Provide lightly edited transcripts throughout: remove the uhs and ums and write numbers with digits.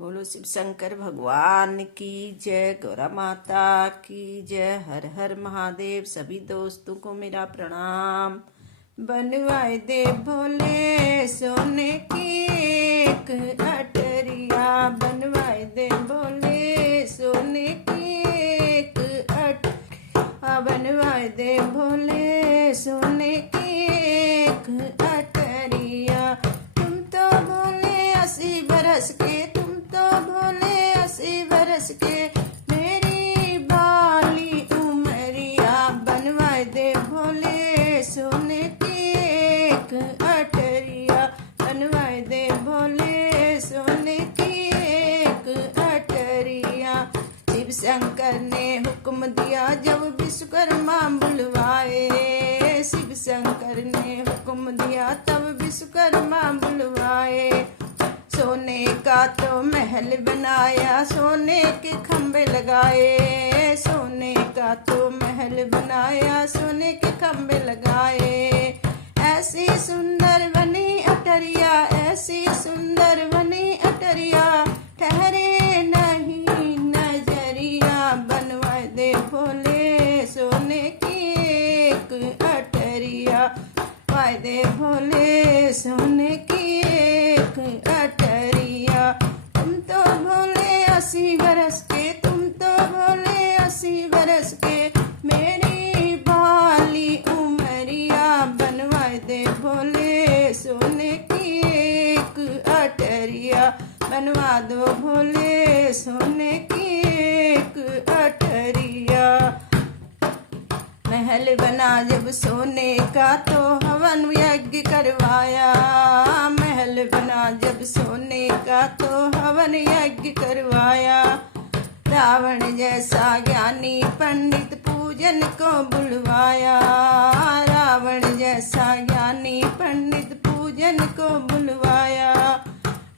बोलो शिव शंकर भगवान की जय, गौरा माता की जय। हर हर महादेव। सभी दोस्तों को मेरा प्रणाम। बनवाए दे भोले सोने की एक अटरिया, बनवाए दे भोले सोने की एक अटरिया, बनवाए दे भोले सोने की एक अटरिया। तुम तो भोले 80 बरस के, तुम तो भोले 80 बरस के, मेरी बाली उमरिया, बनवाए दे भोले सोने की एक अटरिया, बनवाए दे भोले सोने की एक अटरिया। शिव शंकर ने हुक्म दिया जब विश्वकर्मा बुलवाए, शिव शंकर ने हुक्म दिया तब विश्वकर्मा बुलवाए। सोने का तो महल बनाया, सोने के खंबे लगाए, सोने का तो महल बनाया, सोने के खंबे लगाए। ऐसी सुंदर बनी अटरिया, ऐसी सुंदर बनी अटरिया, ठहरे नहीं नजरिया, बनवाए दे भोले सोने की एक अटरिया, बनवाए दे भोले सोने की एक अटरिया। तुम तो भोले 80 बरस के, तुम तो भोले 80 बरस के, मेरी बाली उमरिया, बनवाए दे भोले सोने की एक अटरिया, बनवा दो भोले सोने की एक अटरिया। महल बना जब सोने का तो हवन यज्ञ करवाया, महल बना जब सोने का तो हवन यज्ञ करवाया। रावण जैसा ज्ञानी पंडित पूजन को बुलवाया, रावण जैसा ज्ञानी पंडित पूजन को बुलवाया।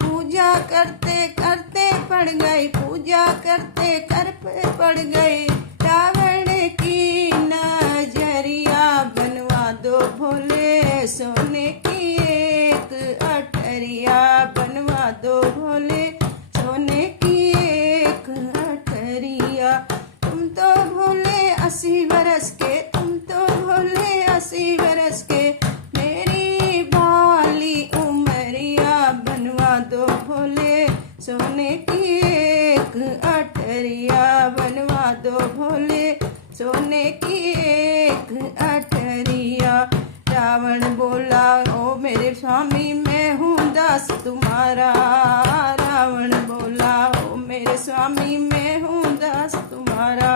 पूजा करते करते पड़ गई, पूजा करते करते पड़ गई रावण की नजरिया, बनवा दो भोले सोने की एक अटरिया, बनवा दो भोले सोने की एक अटरिया। तुम तो भोले 80 बरस के, तुम तो भोले 80 बरस के, मेरी बाली उमरिया, बनवा दो भोले सोने की एक अटरिया, बनवा दो भोले सोने की एक अटरिया। रावण बोला ओ मेरे स्वामी मैं हूँ दास तुम्हारा, रावण बोला ओ मेरे स्वामी मैं हूँ दास तुम्हारा।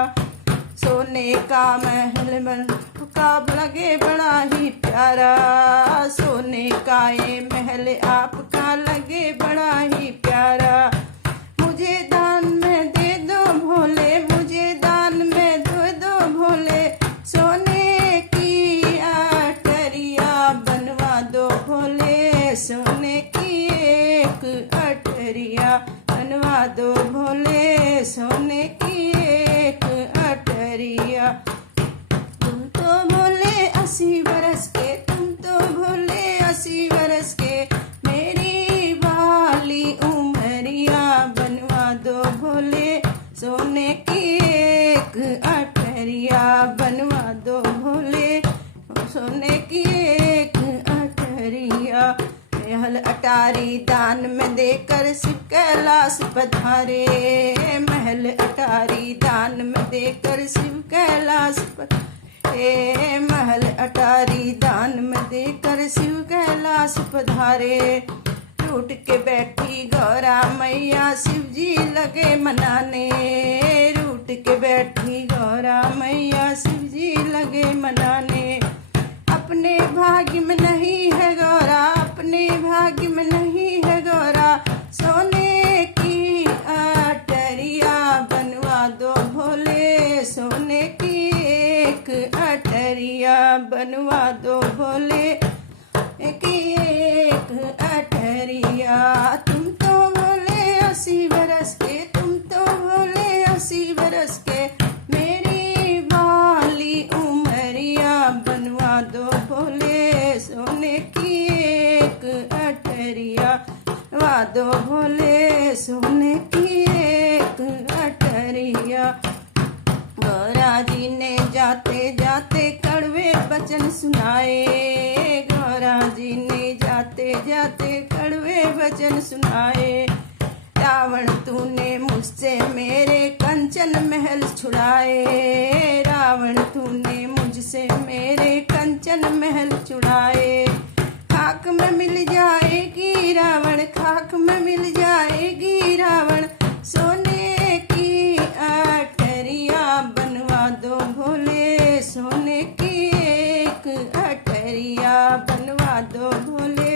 सोने का महल बन का लगे बड़ा ही प्यारा, सोने का ये महल आपका लगे बड़ा ही प्यारा। मुझे दान में दे दो भोले, मुझे दान में दे दो भोले, सोने की अटरिया, बनवा दो भोले सोने की एक अटरिया, बनवा दो भोले सोने की एक अटरिया। तुम तो भोले 80 बरस के, तुम तो भोले 80 बरस के, मेरी बाली उमरिया, बनवा दो भोले सोने की एक अटरिया, बनवा दो भोले सोने की एक अटरिया। महल अटारी दान में देकर शिव कैलाश पधारे, महल अटारी दान में देकर शिव कैलाश पधारे, महल अटारी दान में देकर शिव कैलाश पधारे। रूठ के बैठी गौरा मैया शिव जी लगे मनाने, रूठ के बैठी गौरा मैया शिव जी लगे मनाने। अपने भाग्य में नहीं है गौरा, अपने भाग्य में नहीं है गौरा, सोने की अटरिया, बनवा दो भोले सोने की एक अटरिया, बनवा दो भोले की एक अटरिया। तुम तो भोले 80 बरस के, तुम तो भोले 80 बरस के, मेरी बाली उमरिया, बनवा दो भोले सोने की एक अटरिया, बनवा दो भोले सोने भजन सुनाए। रावण तूने मुझसे मेरे कंचन महल छुड़ाए, रावण तूने मुझसे मेरे कंचन महल छुड़ाए। खाक में मिल जाएगी रावण, खाक में मिल जाएगी रावण, सोने की अटरिया बनवा दो भोले, सोने की एक अटरिया बनवा दो भोले,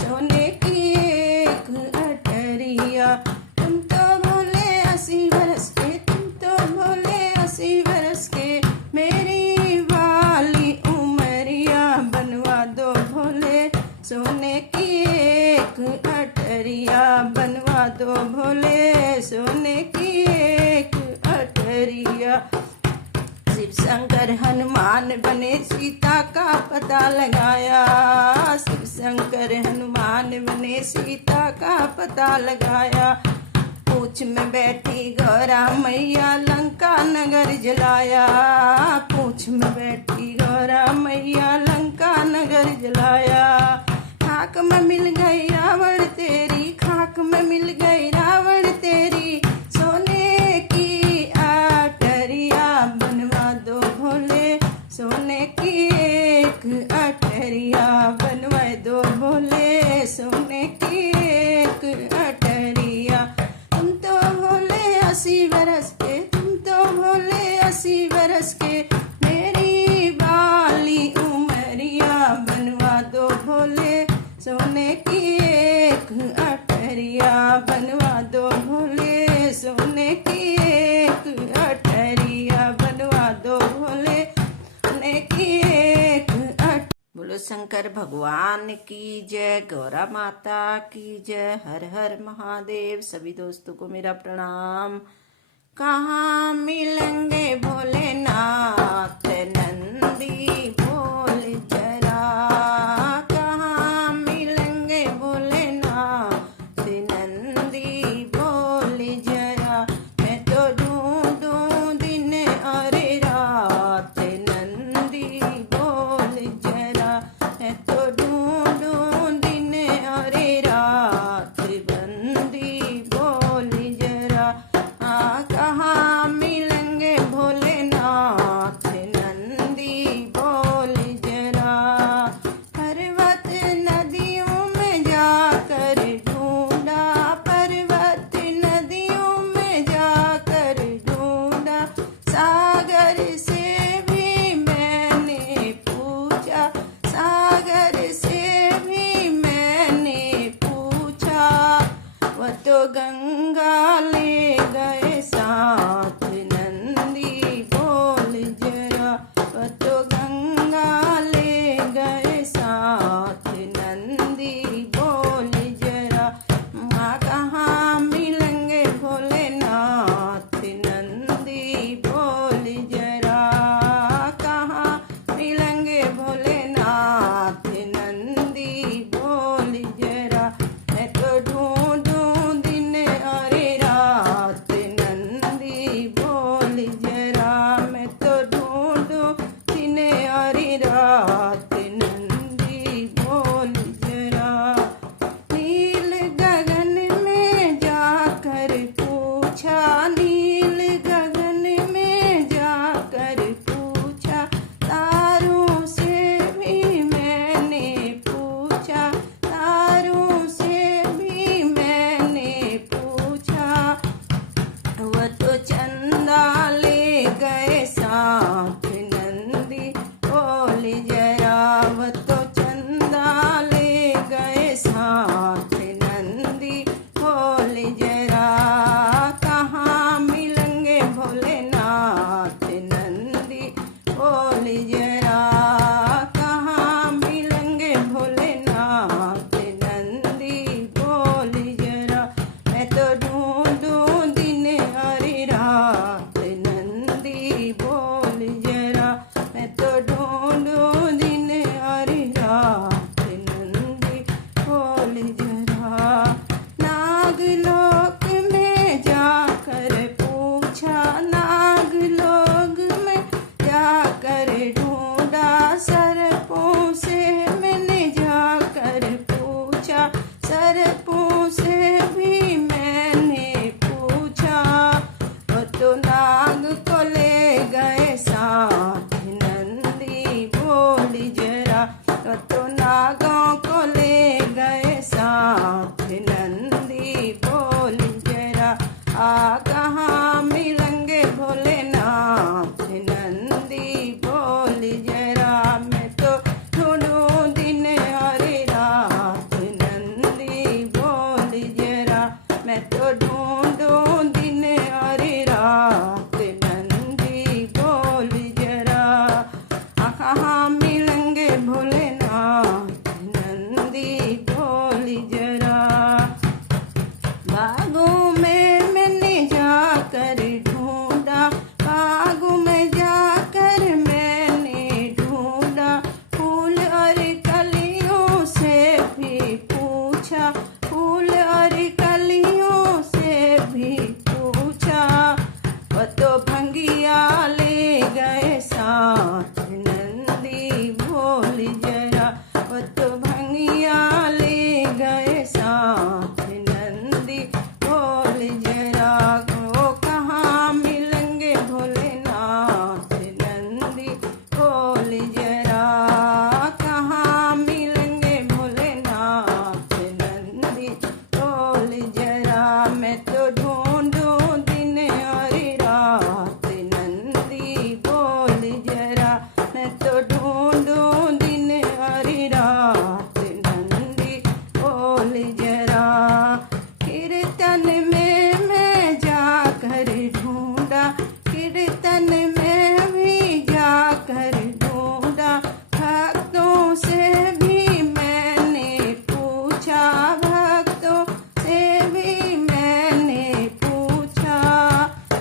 सोने की एक अटरिया। तुम तो भोले 80 बरस के, तुम तो भोले 80 बरस के, मेरी वाली उमरिया बनवा दो भोले, सोने की एक अटरिया बनवा दो भोले, सोने की एक अटरिया। शिव शंकर हनुमान बने सीता का पता लगाया, शिव शंकर हनुमान बने सीता का पता लगाया। पूछ में बैठी गौरा मैया लंका नगर जलाया, पूछ में बैठी गौरा मैया लंका नगर जलाया। खाक में मिल गई रावण तेरी, खाक में मिल गई रावण तेरी, सोने की अटरिया बनवा दो भोले, सोने की एक अटरिया बनवा दो भोले, सोने की एक अटरिया। तुम तो भोले 80 बरस के, तुम तो भोले 80 बरस के, मेरी बाली उमरिया बनवा दो भोले, सोने की एक अटरिया बनवा दो भोले, सोने की एक अटरिया बनवा दो भोले, सोने की एक बोलो शंकर भगवान की जय, गौरा माता की जय, हर हर महादेव। सभी दोस्तों को मेरा प्रणाम। कहाँ मिलेंगे भोलेनाथ नंदी बोल जरा, कहाँ मिलेंगे भोलेनाथ नंदी बोल जरा, मैं तो ढूंढूं दिन और रात नंदी बोल जरा, मैं तो ढूंढूं दिन और रात बंदी बोल जरा। कहाँ मिलेंगे भोलेनाथ नंदी बोल जरा, पर्वत नदियों में जाकर ढूंढा, पर्वत नदियों में जाकर ढूंढा, सागर से भी मैंने पूछा, सागर से भी मैंने पूछा, वह तो गंगा ले गए साथ नंदी बोल जरा, वह तो गंगा ले गए साथ नंदी बोल जरा। माँ कहाँ मिलेंगे भोलेनाथ नंदी बोल जरा, कहाँ मिलेंगे भोलेनाथ नंदी बोल जरा, मैं तो ढूंढूं दिन और रात नंदी बोल कहाँ मिलेंगे भोलेनाथ नंदी बोल जरा मैं तो ढूंढूं दिन और रात नंदी बोल जरा मैं तो ढूंढूं दिन और रात नंदी बोल जरा कहाँ मिलेंगे भोलेनाथ नंदी बोल जरा बागों में मैंने जाकर ढूंढा बागों में जाकर मैंने ढूंढा फूल और कलियों से भी पूछा फूल और कलियों से भी पूछा वो तो भंगिया ले गए साथ नंदी बोल जरा वो तो भंगिया ले गए साथ नंदी बोल जरा वो कहाँ मिलेंगे भोलेनाथ नंदी बोल जरा कहाँ मिलेंगे भोलेनाथ नंदी बोल जरा मैं तो ढूंढूं दिन और रात नंदी बोल जरा मैं तो ढूंढूं दिन और रात नंदी बोल जरा कीर्तन में मैं जाकर ढूंढा कीर्तन में भी जाकर ढूंढा भक्तों से भी मैंने पूछा भक्तों से भी मैंने पूछा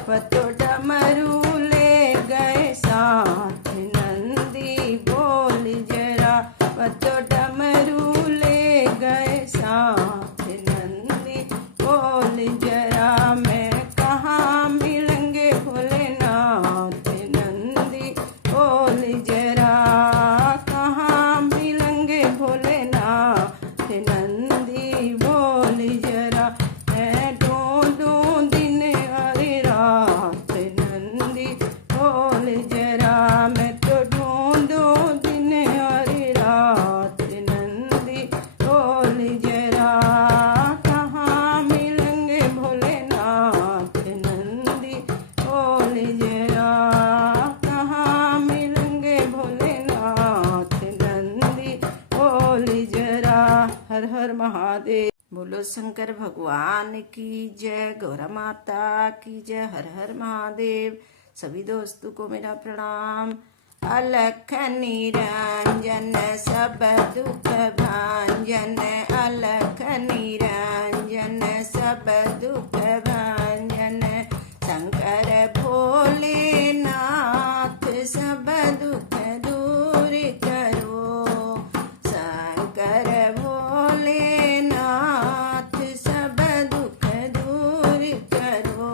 वो तो डमरू ले गए साथ नंदी बोल जरा वो तो डमरू ले गए साथ नंदी बोल जरा मैं कहाँ मिलेंगे भोलेनाथ नंदी बोल जरा कहाँ मिलेंगे भोलेनाथ नंदी बोल जरा मैं ढूंढूं दिन और रात नंदी बोल जरा मैं तो ढूंढूं दिन और रात नंदी बोल जरा कहाँ मिलेंगे भोलेनाथ नंदी बोल जरा कहाँ मिलेंगे भोलेनाथ नंदी बोल जरा हर हर महादेव बोलो शंकर भगवान की जय गौरा माता की जय हर हर महादेव सभी दोस्तों को मेरा प्रणाम अलख निरंजन सब दुख भांजन अलख निरंजन सब दुख भांजन शंकर भोलेनाथ सब दुख दूर करो शंकर भोलेनाथ सब दुख दूर करो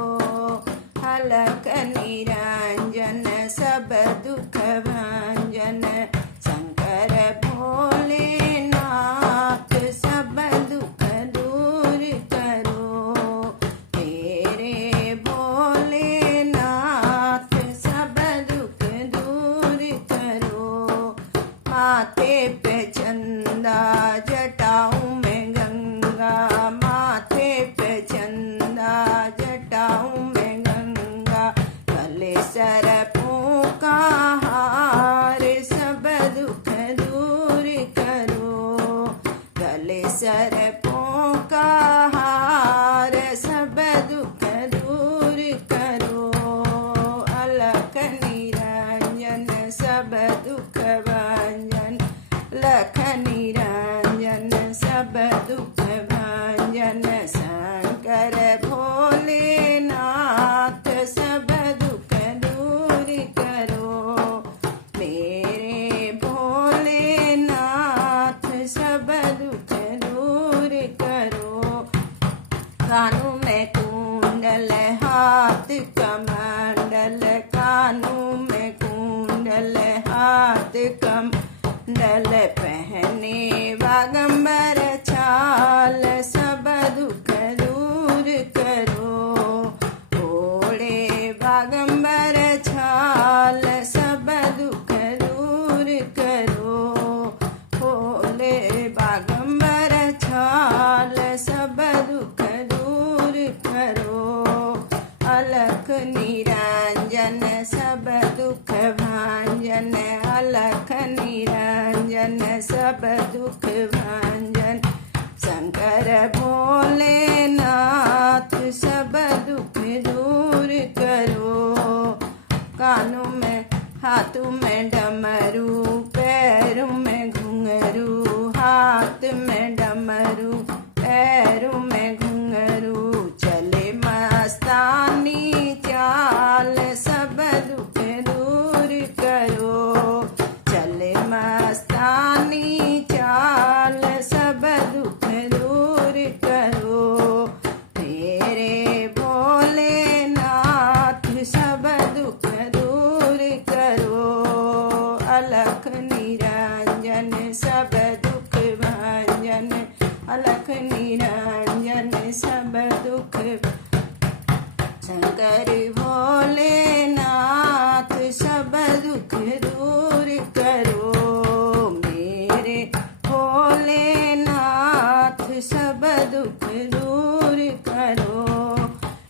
अलख निरंजन सब दुख भंजन शंकर भोलेनाथ सब दुख दूर करो तेरे भोलेनाथ सब दुख दूर करो माथे पे चंदा जटाऊं में गंगा माथे पे चंदा जटाऊं में गंगा गले सरपों का हार सब दुख दूर करो गले सरपों का हार सब दुख दूर करो अलख निरंजन सब दुख भंजन लख निरंजन सब दुख भंजन शंकर भोलेनाथ सब दुख दूर करो मेरे भोलेनाथ सब दुख दूर करो कानों में कुंडल हाथ कमंडल कानों में कुंडल हाथ कमंडल पहने बागंबर छाल सब दुख दूर करो ओढ़े बागंबर छाल सब दुख दूर करो भोले बागंबर छाल सब दुख दूर करो अलख निरंजन सब दुख भांजन, अलख निरंजन सब दुख भांजन। शंकर भोलेनाथ सब दुख दूर करो, कानों में हाथों में डमरू, पैरों में घुंघरू, हाथ में डमरू पैरों में घुंघरू। चले मस्तानी चाल सब दुख दूर करो, चले मस्तानी चाल सब दुख दूर करो। मेरे भोलेनाथ सब दुख दूर करो, अलख निरंजन सब दुख भांजन, अलख निरंजन सब दुख। शंकर भोलेनाथ सब दुख दूर करो, मेरे भोलेनाथ सब दुख दूर करो।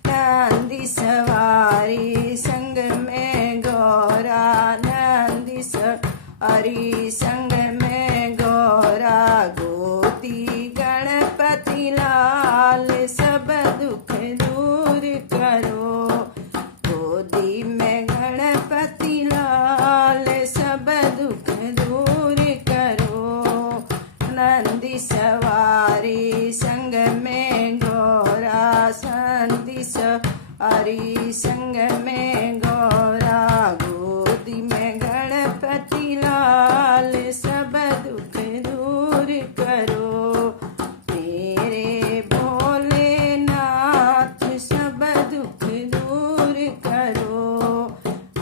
नंदी सवारी संग में गौरा, नंदी सवारी संग में गौरा, गोदी गणपति लाल सब दुख दूर करो, गोदी में गणपति लाल सब दुख दूर करो। नंदी सवारी संग में गौरा, नंदी सवारी संग में गौरा, गोदी में गणपति लाल सब दुख दूर करो। मेरे भोलेनाथ सब दुख दूर करो,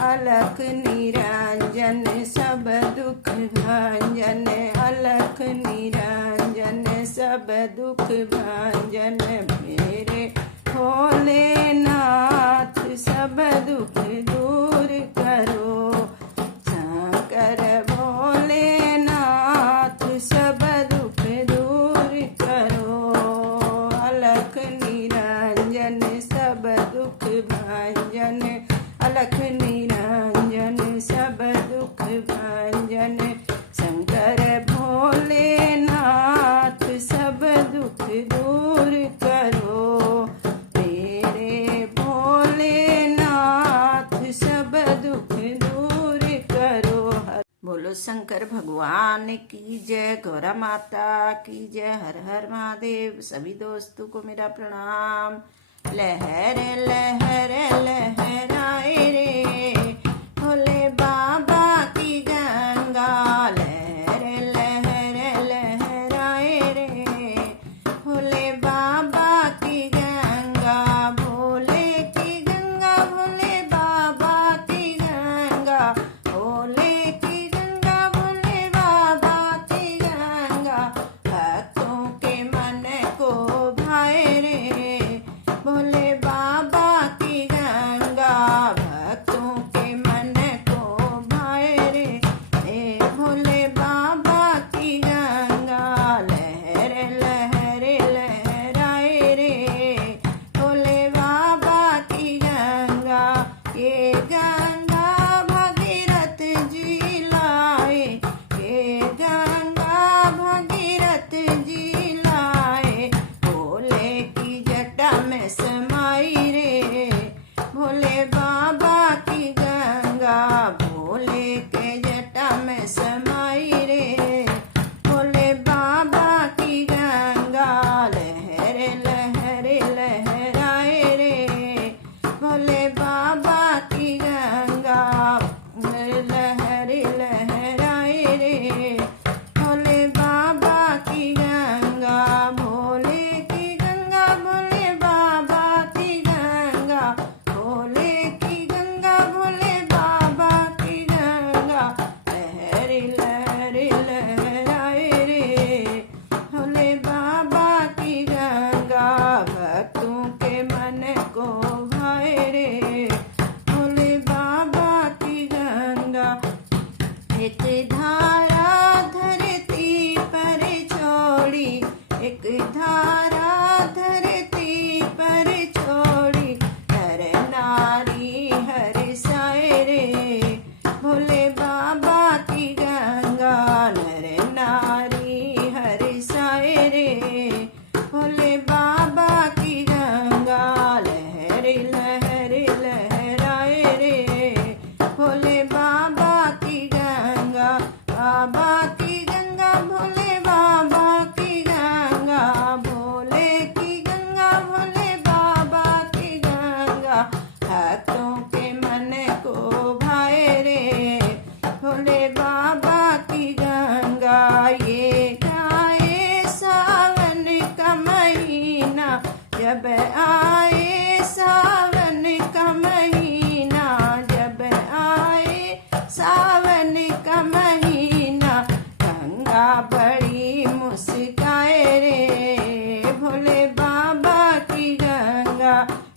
अलख निरंजन सब दुख भांजन, अलख निरंजन सब दुख भांजन। मेरे भोलेनाथ सब दुख दूर करो, शंकर भोलेनाथ सब दुख दूर करो, अलख निरंजन सब दुख भांजन, अलख निरंजन सब दुख भांजन। शंकर भोलेनाथ सब दुख दूर करो, मेरे भोलेनाथ सब दुख दूर करो। बोलो शंकर भगवान की जय, गौरा माता की जय, हर हर महादेव। सभी दोस्तों को मेरा प्रणाम। लहर लहर लहराए रे भोले बाबा की गंगा, लहर लहर लहराए रे भोले बाबा की गंगा, भोले की गंगा, भोले बाबा की गंगा, भोले की गंगा, भोले बाबा की गंगा। भक्तों के मन को भाए रे भोले बाबा की गंगा, भक्तों के मन को भाए रे भोले बाबा की गंगा। लहर लहर लहराए रे भोले बाबा की गंगा, ये गंगा भगीरथ जी लाए, ये गंगा भगीरथ जी लाए, भोले की जटा में समाई रे भोले बाबा की गंगा, भोले के जटा में समाई रे भोले बाबा की गंगा। लहर लहर लहराए रे भोले बाबा की गंगा, लहर लहराए रे भोले बाबा की गंगा, भोले की गंगा, भोले बाबा की गंगा, भोले की गंगा, भोले बाबा की गंगा। लहर लहर लहराए रे भोले बाबा की गंगा, भक्तों के मन को भाए रे भोले बाबा की गंगा। एक धारा धरती पर छोड़ी, एक धारा धरती पर छोड़ी, नर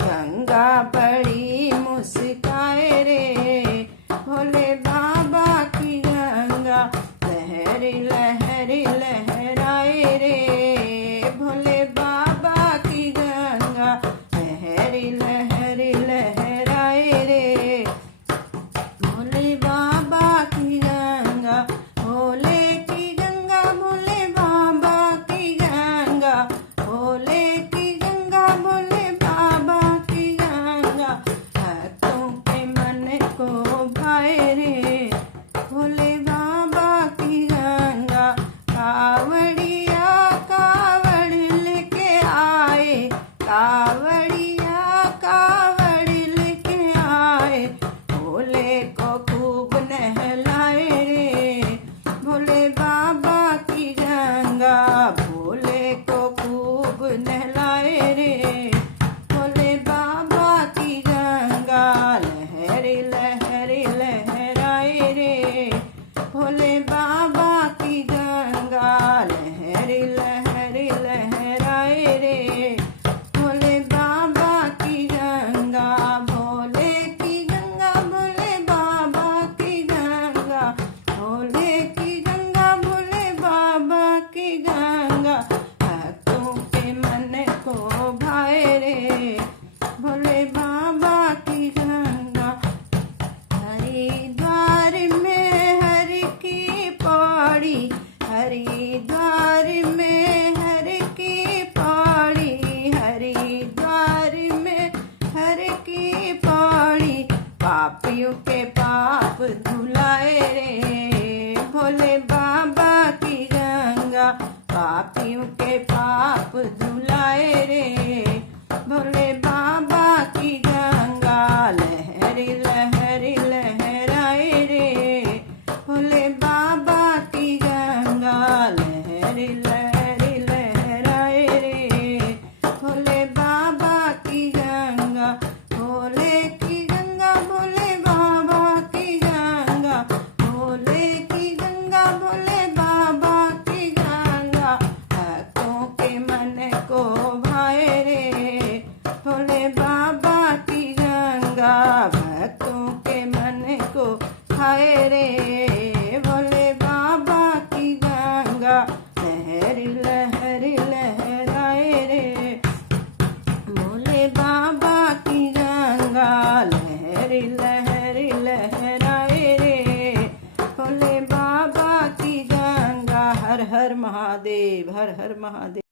गंगा बड़ी मुस्काए रे, भोले बाबा की गंगा लहरी लहरी लहराए रे, भोले बाबा की गंगा लहरी लहरी लहराए रे, भोले बाबा की गंगा, भोले की गंगा, भोले बाबा की गंगा, भोले की गंगा, भोले बाबा की गंगा, भक्तों के मन को भाए रे, भोले बाबा की गंगा। कावड़िया कावड़ लेके आए, कावड़िया कावड़ लेके आए, भोले को खूब नहलाए रे, भोले बाबा की गंगा, भोले को खूब नहलाए रे, भोले बाबा की गंगा लहरी लहरी लहराए रे, भोले बाबा की गंगा लहरी लहरी लहराए रे, भोले बाबा की गंगा, भोले की गंगा, भोले बाबा की गंगा, भोले की गंगा, भोले बाबा की गंगा, भक्तों के मन को भाए रे, भोले बाबा की गंगा। हरिद्वार में हर की पौड़ी, हरिद्वार में हर की पौड़ी, हरिद्वार में हर की पौड़ी, पापियों के पाप धुलाए रे, भोले बाबा की गंगा, पापियों के पाप धुलाए रे, भोले बाबा की गंगा लहरी लहरी लहराए रे, भोले बाबा की गंगा लहरी लहरी लहराए रे, भोले बाबा की गंगा, भोले की गंगा, भोले बाबा की गंगा, भोले की गंगा, भोले बाबा की गंगा, भक्तों के मन को भाए रे, भोले बाबा की गंगा, भक्तों के मन को भाए रे, भोले बाबा की गंगा लहरी लहरी लहराए रे, भोले बाबा की गंगा लहरी लहरी लहराए रे, भोले बाबा की गंगा। हर हर महादेव, हर हर महादेव।